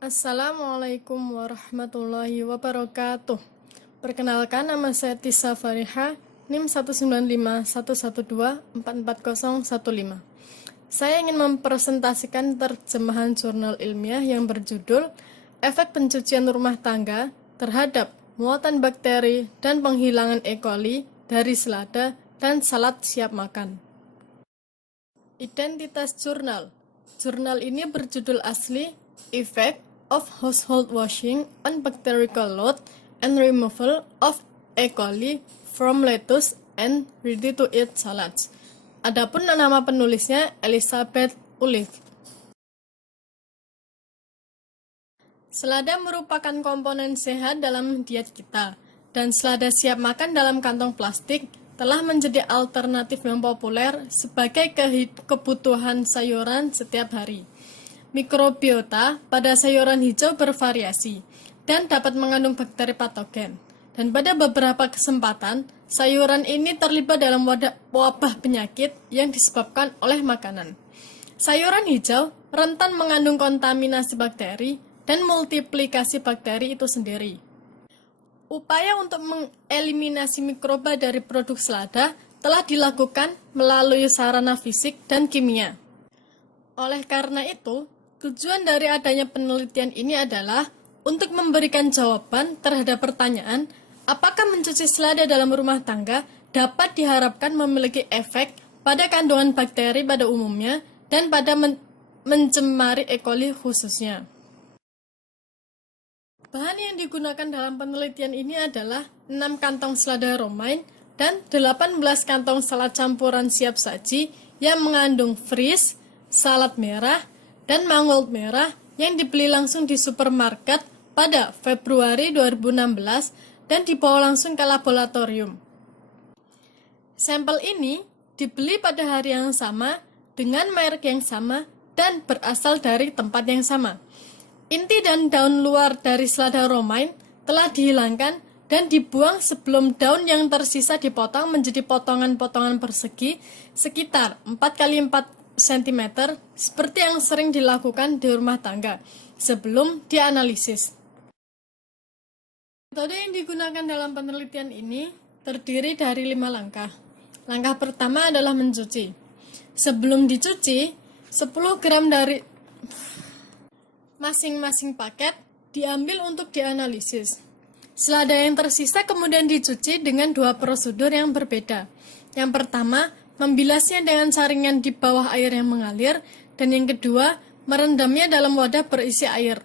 Assalamualaikum warahmatullahi wabarakatuh. Perkenalkan, nama saya Tisa Fariha, NIM 19511244015. Saya ingin mempresentasikan terjemahan jurnal ilmiah yang berjudul Efek Pencucian Rumah Tangga Terhadap Muatan Bakteri dan Penghilangan E. coli dari Selada dan Salad Siap Makan. Identitas jurnal. Jurnal ini berjudul asli Effect of Household Washing on Bacterial Load and Removal of E. coli from Lettuce and Ready-to-Eat Salads. Adapun nama penulisnya Elizabeth Olive. Selada merupakan komponen sehat dalam diet kita, dan selada siap makan dalam kantong plastik telah menjadi alternatif yang populer sebagai kebutuhan sayuran setiap hari. Mikrobiota pada sayuran hijau bervariasi dan dapat mengandung bakteri patogen. Dan pada beberapa kesempatan, sayuran ini terlibat dalam wabah penyakit yang disebabkan oleh makanan. Sayuran hijau rentan mengandung kontaminasi bakteri dan multiplikasi bakteri itu sendiri. Upaya untuk mengeliminasi mikroba dari produk selada telah dilakukan melalui sarana fisik dan kimia. Oleh karena itu, tujuan dari adanya penelitian ini adalah untuk memberikan jawaban terhadap pertanyaan apakah mencuci selada dalam rumah tangga dapat diharapkan memiliki efek pada kandungan bakteri pada umumnya dan pada mencemari E. coli khususnya. Bahan yang digunakan dalam penelitian ini adalah 6 kantong selada romaine dan 18 kantong salad campuran siap saji yang mengandung fries, salad merah, dan mangold merah yang dibeli langsung di supermarket pada Februari 2016 dan dibawa langsung ke laboratorium. Sampel ini dibeli pada hari yang sama dengan merek yang sama dan berasal dari tempat yang sama. Inti dan daun luar dari selada romaine telah dihilangkan dan dibuang sebelum daun yang tersisa dipotong menjadi potongan-potongan persegi sekitar 4x4 cm seperti yang sering dilakukan di rumah tangga sebelum dianalisis. Metode yang digunakan dalam penelitian ini terdiri dari 5 langkah. Langkah pertama adalah mencuci. Sebelum dicuci, 10 gram dari masing-masing paket diambil untuk dianalisis. Selada yang tersisa kemudian dicuci dengan 2 prosedur yang berbeda. Yang pertama, membilasnya dengan saringan di bawah air yang mengalir, dan yang kedua, merendamnya dalam wadah berisi air.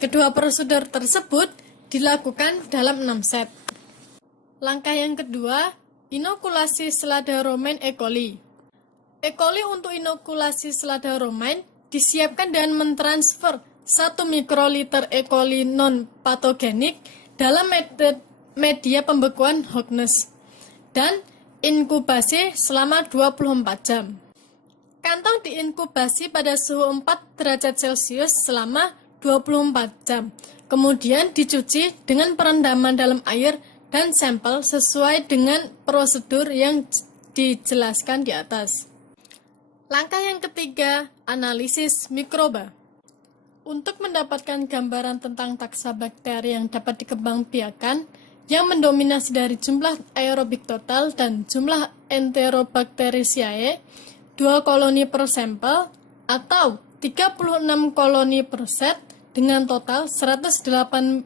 Kedua prosedur tersebut dilakukan dalam 6 set. Langkah yang kedua, inokulasi selada romaine E. coli. E. coli untuk inokulasi selada romaine disiapkan dengan mentransfer 1 mikroliter E. coli non-patogenik dalam media pembekuan Hogness dan inkubasi selama 24 jam. Kantong diinkubasi pada suhu 4 derajat Celcius selama 24 jam. Kemudian dicuci dengan perendaman dalam air dan sampel sesuai dengan prosedur yang dijelaskan di atas. Langkah yang ketiga, analisis mikroba. Untuk mendapatkan gambaran tentang taksa bakteri yang dapat dikembangbiakan yang mendominasi dari jumlah aerobik total dan jumlah Enterobacteriaceae, 2 koloni per sampel atau 36 koloni per set dengan total 180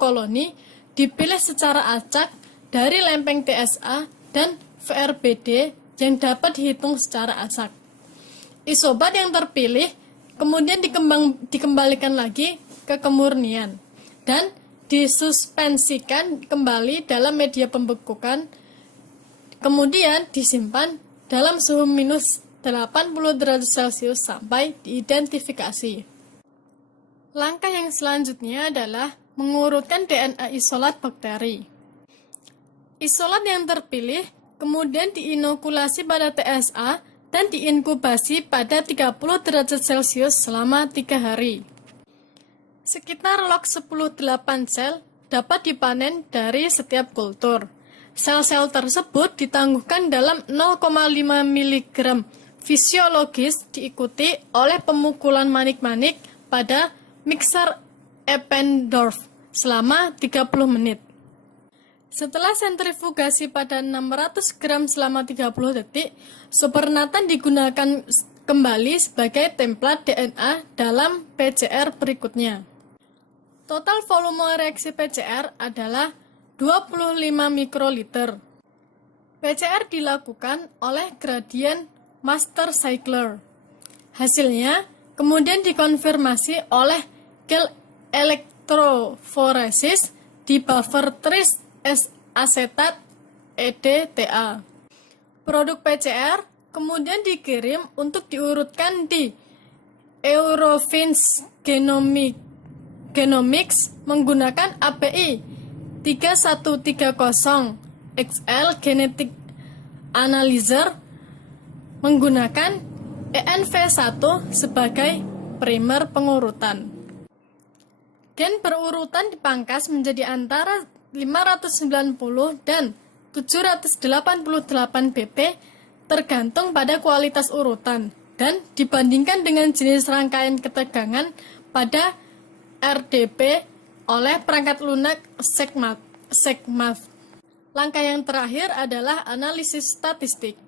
koloni dipilih secara acak dari lempeng TSA dan VRBD yang dapat dihitung secara acak. Isobat yang terpilih kemudian dikembalikan lagi ke kemurnian dan disuspensikan kembali dalam media pembekukan, kemudian disimpan dalam suhu minus 80 derajat Celcius sampai diidentifikasi. Langkah yang selanjutnya adalah mengurutkan DNA isolat bakteri. Isolat yang terpilih kemudian diinokulasi pada TSA dan diinkubasi pada 30 derajat Celcius selama 3 hari. Sekitar log 10-8 sel dapat dipanen dari setiap kultur. Sel-sel tersebut ditangguhkan dalam 0,5 mg fisiologis diikuti oleh pemukulan manik-manik pada mixer Eppendorf selama 30 menit. Setelah sentrifugasi pada 600 gram selama 30 detik, Super-Nathan digunakan kembali sebagai template DNA dalam PCR berikutnya. Total volume reaksi PCR adalah 25 mikroliter. PCR dilakukan oleh gradient master cycler. Hasilnya kemudian dikonfirmasi oleh gel elektroforesis di buffer tris asetat EDTA. Produk PCR kemudian dikirim untuk diurutkan di Eurofins Genomics menggunakan API 3130 XL Genetic Analyzer menggunakan ENV1 sebagai primer pengurutan. Gen berurutan dipangkas menjadi antara 590 dan 788 BP tergantung pada kualitas urutan dan dibandingkan dengan jenis rangkaian ketegangan pada RDP oleh perangkat lunak SECMAF. Langkah yang terakhir adalah analisis statistik.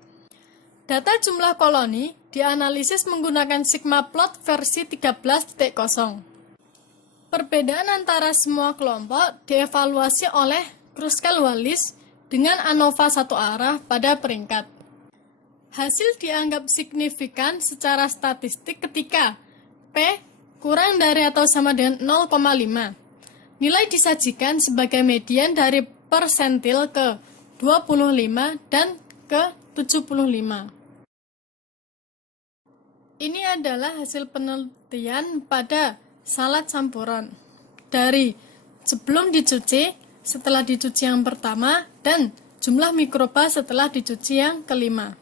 Data jumlah koloni dianalisis menggunakan sigma plot versi 13.0. Perbedaan antara semua kelompok dievaluasi oleh Kruskal-Wallis dengan ANOVA satu arah pada peringkat. Hasil dianggap signifikan secara statistik ketika P kurang dari atau sama dengan 0,5. Nilai disajikan sebagai median dari persentil ke 25 dan ke 75. Ini adalah hasil penelitian pada salad campuran dari sebelum dicuci, setelah dicuci yang pertama, dan jumlah mikroba setelah dicuci yang kelima.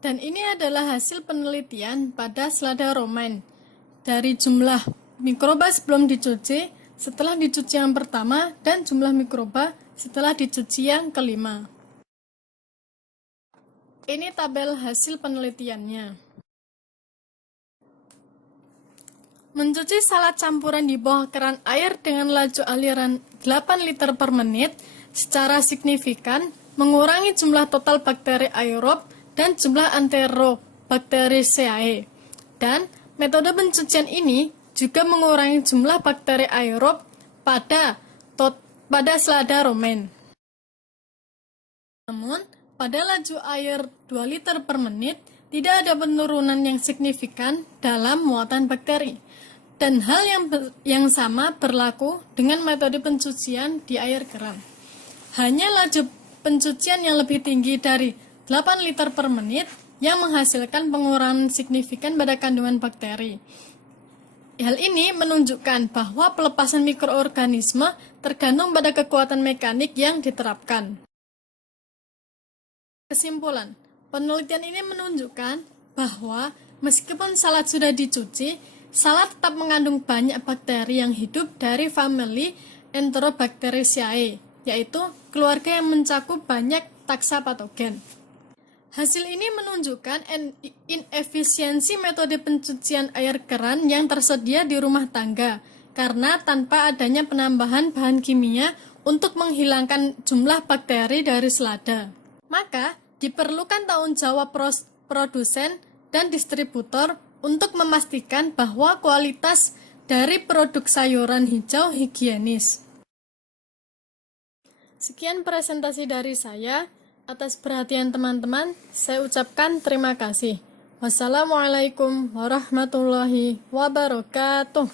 Dan ini adalah hasil penelitian pada selada romaine dari jumlah mikroba sebelum dicuci, setelah dicuci yang pertama, dan jumlah mikroba setelah dicuci yang kelima. Ini tabel hasil penelitiannya. Mencuci salad campuran di bawah keran air dengan laju aliran 8 liter per menit secara signifikan mengurangi jumlah total bakteri aerob dan jumlah Enterobacteriaceae. Dan metode pencucian ini juga mengurangi jumlah bakteri aerob pada selada romaine. Namun, pada laju air 2 liter per menit, tidak ada penurunan yang signifikan dalam muatan bakteri. Dan hal yang sama berlaku dengan metode pencucian di air keran. Hanya laju pencucian yang lebih tinggi dari 8 liter per menit yang menghasilkan pengurangan signifikan pada kandungan bakteri. Hal ini menunjukkan bahwa pelepasan mikroorganisme tergantung pada kekuatan mekanik yang diterapkan. Kesimpulan, penelitian ini menunjukkan bahwa meskipun salad sudah dicuci, salad tetap mengandung banyak bakteri yang hidup dari famili Enterobacteriaceae, yaitu keluarga yang mencakup banyak taksa patogen. Hasil ini menunjukkan inefisiensi metode pencucian air keran yang tersedia di rumah tangga, karena tanpa adanya penambahan bahan kimia untuk menghilangkan jumlah bakteri dari selada. Maka, diperlukan tanggung jawab produsen dan distributor untuk memastikan bahwa kualitas dari produk sayuran hijau higienis. Sekian presentasi dari saya. Atas perhatian teman-teman, saya ucapkan terima kasih. Wassalamualaikum warahmatullahi wabarakatuh.